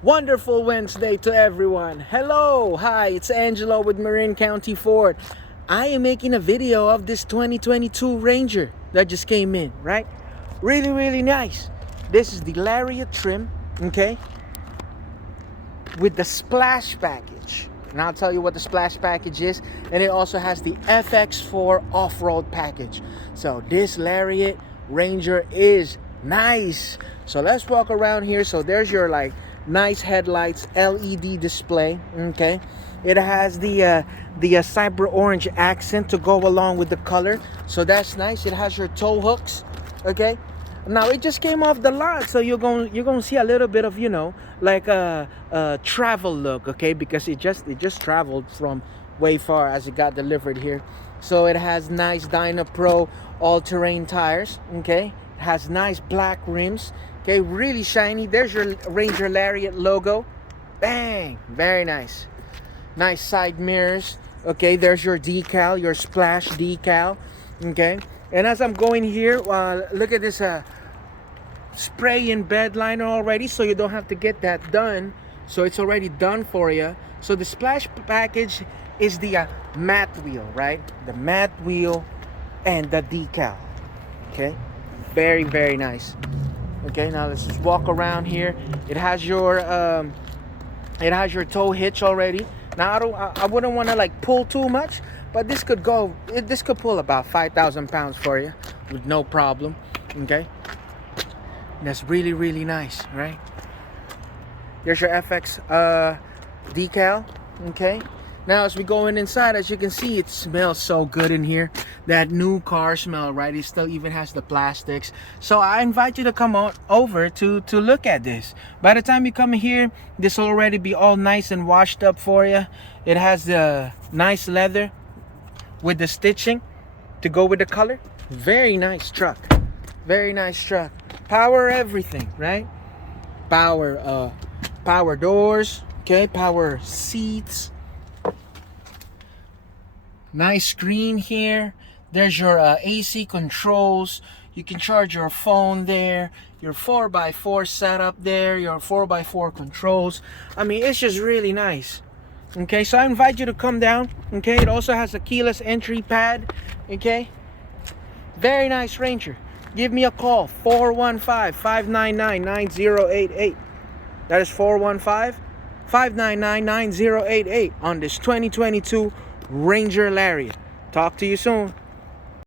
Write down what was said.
Wonderful Wednesday to everyone. Hello, hi, it's Angelo with Marin County Ford. I am making a video of this 2022 Ranger that just came in, right? Really nice. This is the Lariat trim, okay? With the splash package. And I'll tell you what the splash package is. And it also has the FX4 off-road package. So this Lariat Ranger is nice. So let's walk around here. So there's your nice headlights, LED display, okay? It has the cyber orange accent to go along with the color, so that's nice. It has your tow hooks, okay? Now it just came off the lot, so you're gonna see a little bit of like a travel look, okay? Because it just traveled from way far as it got delivered here. So it has nice Dyna Pro all-terrain tires, okay? It has nice black rims. Okay, really shiny. There's your Ranger Lariat logo. Bang! Very nice. Nice side mirrors. Okay, there's your decal, your splash decal. Okay, and as I'm going here, look at this spray in bed liner already, so you don't have to get that done. So it's already done for you. So the splash package is the matte wheel, right? The matte wheel and the decal. Okay, very nice. Okay, now let's just walk around here. It has your tow hitch already. Now I wouldn't want to pull too much, but this could pull about 5,000 pounds for you with no problem. Okay, and that's really nice, right? There's your FX decal. Okay. Now, as we go inside, as you can see, it smells so good in here. That new car smell, right? It still even has the plastics. So I invite you to come on over to look at this. By the time you come here, this will already be all nice and washed up for you. It has the nice leather with the stitching to go with the color. Very nice truck. Very nice truck. Power everything, right? Power doors, okay? Power seats. Nice screen here. There's your AC controls. You can charge your phone there. Your 4x4 setup there. Your 4x4 controls. I mean, it's just really nice. Okay, so I invite you to come down. Okay, it also has a keyless entry pad. Okay, very nice Ranger. Give me a call, 415-599-9088. That is 415-599-9088 on this 2022 Ranger Lariat. Talk to you soon.